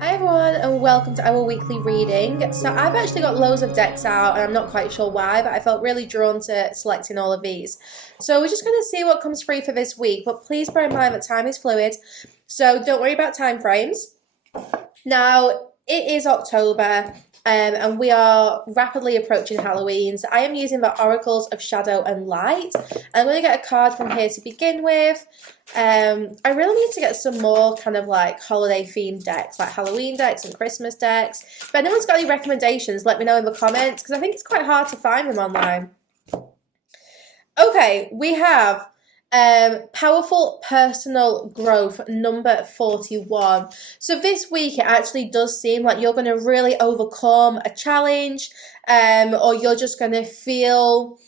Hi everyone and welcome to our weekly reading. So I've actually got loads of decks out and I'm not quite sure why, but I felt really drawn to selecting all of these. So we're just going to see what comes free for this week, but please bear in mind that time is fluid, so don't worry about time frames. Now, it is October, and we are rapidly approaching Halloween. So I am using the Oracles of Shadow and Light. I'm going to get a card from here to begin with. I really need to get some more kind of like holiday themed decks, like Halloween decks and Christmas decks. If anyone's got any recommendations, let me know in the comments, because I think it's quite hard to find them online. Okay, we have powerful personal growth number 41. So this week it actually does seem like you're going to really overcome a challenge, or you're just going to feel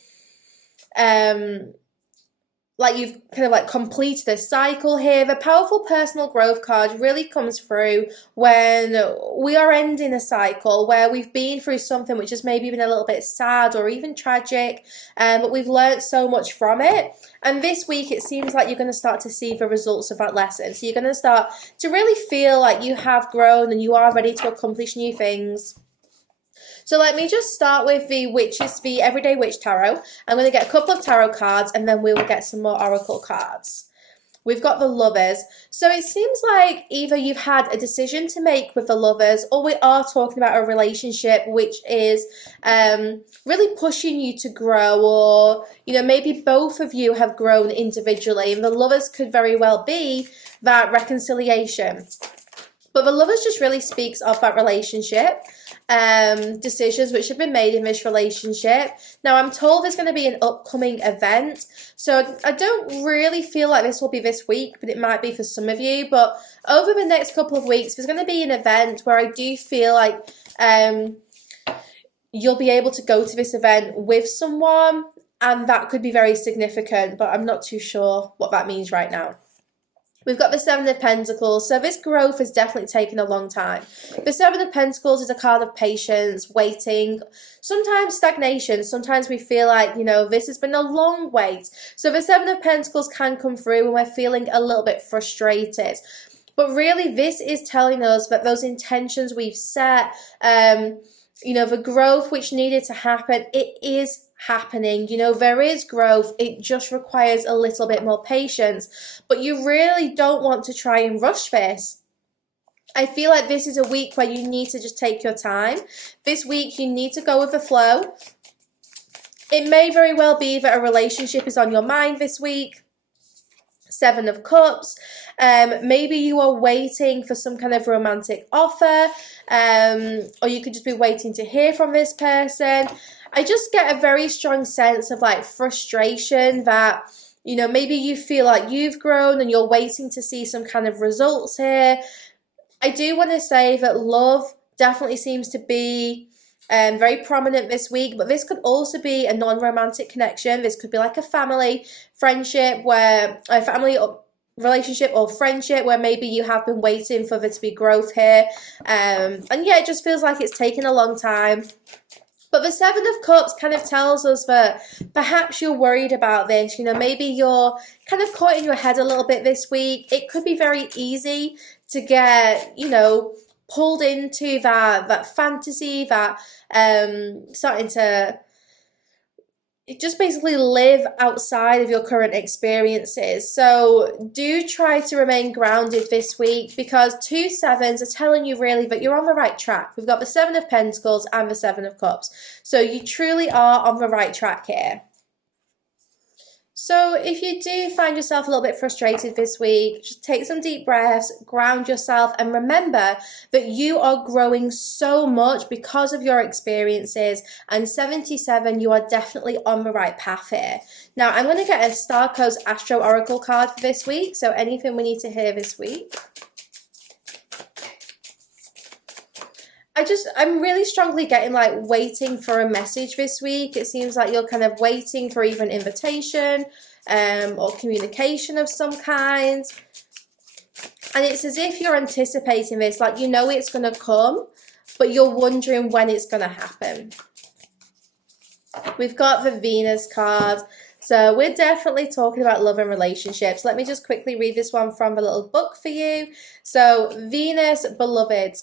like you've kind of like completed a cycle here. The powerful personal growth card really comes through when we are ending a cycle where we've been through something which has maybe been a little bit sad or even tragic, but we've learned so much from it. And this week it seems like you're going to start to see the results of that lesson. So you're going to start to really feel like you have grown and you are ready to accomplish new things. So let me just start with the Everyday Witch Tarot. I'm going to get a couple of tarot cards and then we will get some more oracle cards. We've got the Lovers. So it seems like either you've had a decision to make with the Lovers, or we are talking about a relationship which is really pushing you to grow, or maybe both of you have grown individually, and the Lovers could very well be that reconciliation. But the Lovers just really speaks of that relationship, decisions which have been made in this relationship. Now, I'm told there's going to be an upcoming event, so I don't really feel like this will be this week, but it might be for some of you. But over the next couple of weeks, there's going to be an event where I do feel like you'll be able to go to this event with someone, and that could be very significant, but I'm not too sure what that means right now. We've got the Seven of Pentacles, so this growth has definitely taken a long time. The Seven of Pentacles is a card of patience, waiting, sometimes stagnation. Sometimes we feel like, this has been a long wait. So the Seven of Pentacles can come through when we're feeling a little bit frustrated. But really, this is telling us that those intentions we've set, the growth which needed to happen, it is happening. There is growth. It just requires a little bit more patience, but you really don't want to try and rush this. I feel like this is a week where you need to just take your time. This week you need to go with the flow. It may very well be that a relationship is on your mind this week. Seven of Cups. Maybe you are waiting for some kind of romantic offer, or you could just be waiting to hear from this person. I just get a very strong sense of like frustration that, maybe you feel like you've grown and you're waiting to see some kind of results here. I do want to say that love definitely seems to be very prominent this week, but this could also be a non-romantic connection. This could be like a family friendship, where a family relationship or friendship where maybe you have been waiting for there to be growth here. And yeah, it just feels like it's taken a long time. But the Seven of Cups kind of tells us that perhaps you're worried about this. Maybe you're kind of caught in your head a little bit this week. It could be very easy to get, pulled into that fantasy, that starting to just basically live outside of your current experiences. So do try to remain grounded this week, because 2 sevens are telling you really that you're on the right track. We've got the Seven of Pentacles and the Seven of Cups. So you truly are on the right track here. So if you do find yourself a little bit frustrated this week, just take some deep breaths, ground yourself, and remember that you are growing so much because of your experiences. And 77, you are definitely on the right path here. Now, I'm going to get a Star Codes Astro Oracle card for this week. So anything we need to hear this week. I'm really strongly getting like waiting for a message this week. It seems like you're kind of waiting for either an invitation or communication of some kind. And it's as if you're anticipating this, like it's going to come, but you're wondering when it's going to happen. We've got the Venus card. So we're definitely talking about love and relationships. Let me just quickly read this one from the little book for you. So Venus, beloved.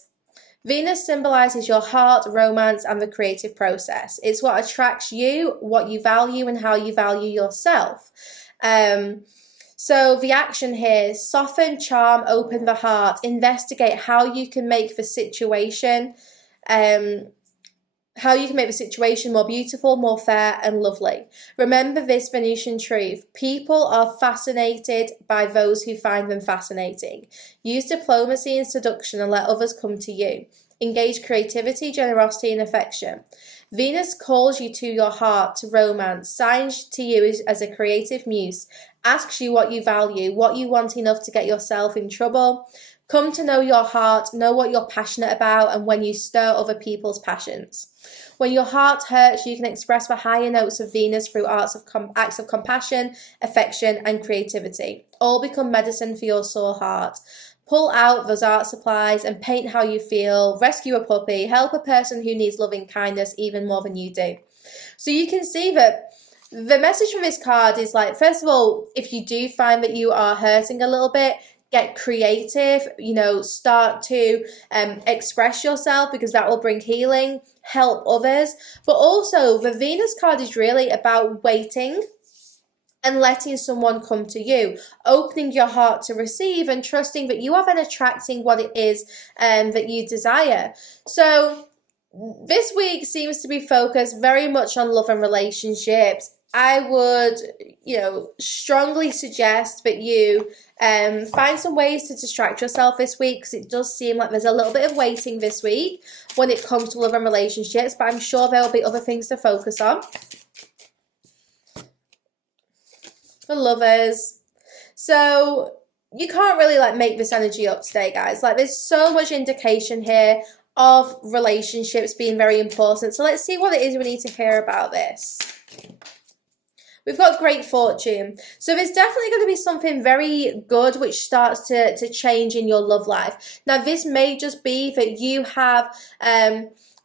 Venus symbolizes your heart, romance, and the creative process. It's what attracts you, what you value, and how you value yourself. So the action here, soften, charm, open the heart, investigate how you can make the situation more beautiful, more fair, and lovely. Remember this Venusian truth. People are fascinated by those who find them fascinating. Use diplomacy and seduction and let others come to you. Engage creativity, generosity, and affection. Venus calls you to your heart, to romance, signs to you as a creative muse, asks you what you value, what you want enough to get yourself in trouble. Come to know your heart, know what you're passionate about, and when you stir other people's passions. When your heart hurts, you can express the higher notes of Venus through acts of compassion, affection, and creativity. All become medicine for your sore heart. Pull out those art supplies and paint how you feel. Rescue a puppy. Help a person who needs loving kindness even more than you do. So you can see that the message from this card is like, first of all, if you do find that you are hurting a little bit, get creative, start to express yourself, because that will bring healing, help others. But also the Venus card is really about waiting and letting someone come to you, opening your heart to receive and trusting that you are then attracting what it is that you desire. So this week seems to be focused very much on love and relationships. I would, strongly suggest that you find some ways to distract yourself this week, because it does seem like there's a little bit of waiting this week when it comes to love and relationships, but I'm sure there will be other things to focus on. For lovers. So you can't really make this energy up today, guys. There's so much indication here of relationships being very important. So let's see what it is we need to hear about this. We've got great fortune. So there's definitely going to be something very good which starts to change in your love life. Now, this may just be that you have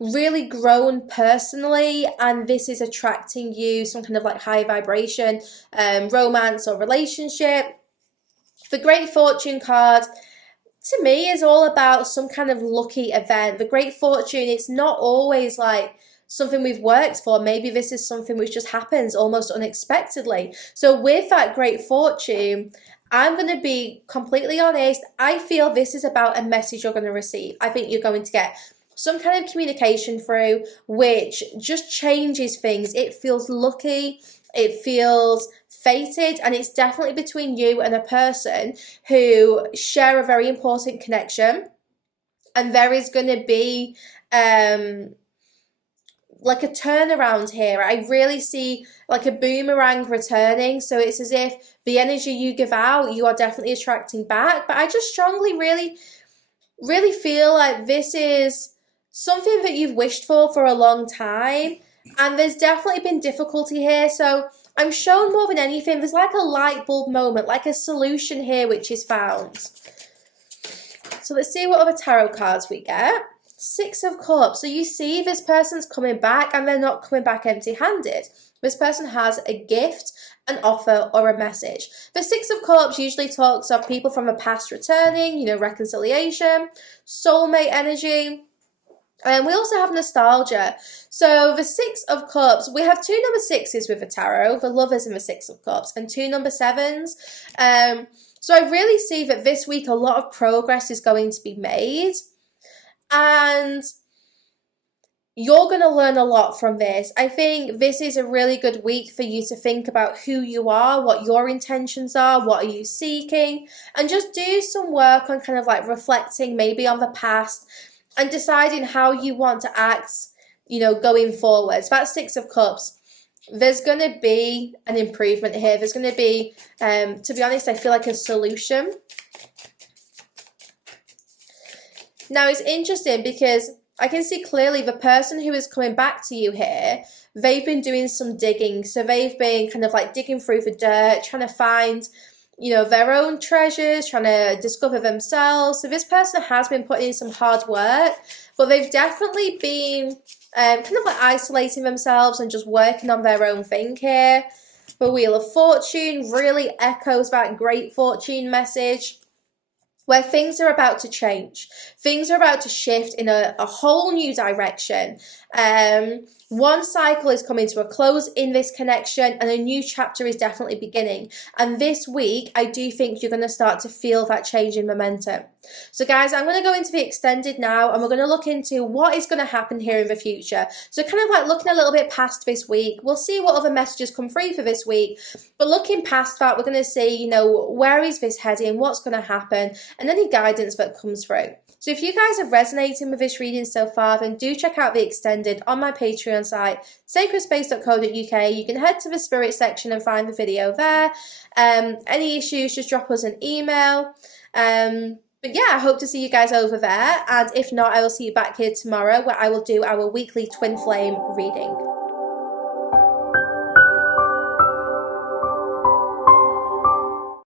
really grown personally, and this is attracting you some kind of high vibration, romance or relationship. The Great Fortune card, to me, is all about some kind of lucky event. The Great Fortune, it's not always something we've worked for. Maybe this is something which just happens almost unexpectedly. So with that Great Fortune, I'm going to be completely honest, I feel this is about a message you're going to receive. I think you're going to get some kind of communication through which just changes things. It feels lucky, it feels fated, and it's definitely between you and a person who share a very important connection. And there is going to be a turnaround here. I really see a boomerang returning. So it's as if the energy you give out, you are definitely attracting back. But I just strongly really feel like this is something that you've wished for a long time. And there's definitely been difficulty here. So I'm shown more than anything, there's a light bulb moment, a solution here which is found. So let's see what other tarot cards we get. Six of Cups. So you see this person's coming back, and they're not coming back empty-handed. This person has a gift, an offer, or a message. The Six of Cups usually talks of people from the past returning, reconciliation, soulmate energy. And we also have nostalgia. So the Six of Cups, we have two number sixes with the tarot, the lovers in the Six of Cups, and two number sevens. So I really see that this week a lot of progress is going to be made. And you're going to learn a lot from this. I think this is a really good week for you to think about who you are, what your intentions are, what are you seeking, and just do some work on kind of reflecting maybe on the past and deciding how you want to act, going forwards. That Six of Cups, there's going to be an improvement here. There's going to be, to be honest, I feel like a solution. Now, it's interesting because I can see clearly the person who is coming back to you here, they've been doing some digging. So they've been kind of digging through the dirt, trying to find, their own treasures, trying to discover themselves. So this person has been putting in some hard work, but they've definitely been kind of isolating themselves and just working on their own thing here. for Wheel of Fortune really echoes that great fortune message, where things are about to change. Things are about to shift in a whole new direction. One cycle is coming to a close in this connection, and a new chapter is definitely beginning. And this week, I do think you're going to start to feel that change in momentum. So guys, I'm going to go into the extended now, and we're going to look into what is going to happen here in the future. So kind of like looking a little bit past this week. We'll see what other messages come through for this week. But looking past that, we're going to see, you know, where is this heading? What's going to happen? And any guidance that comes through. So if you guys are resonating with this reading so far, then do check out the extended on my Patreon site, sacredspace.co.uk. You can head to the spirit section and find the video there. Any issues, just drop us an email. But yeah, I hope to see you guys over there. And if not, I will see you back here tomorrow, where I will do our weekly twin flame reading.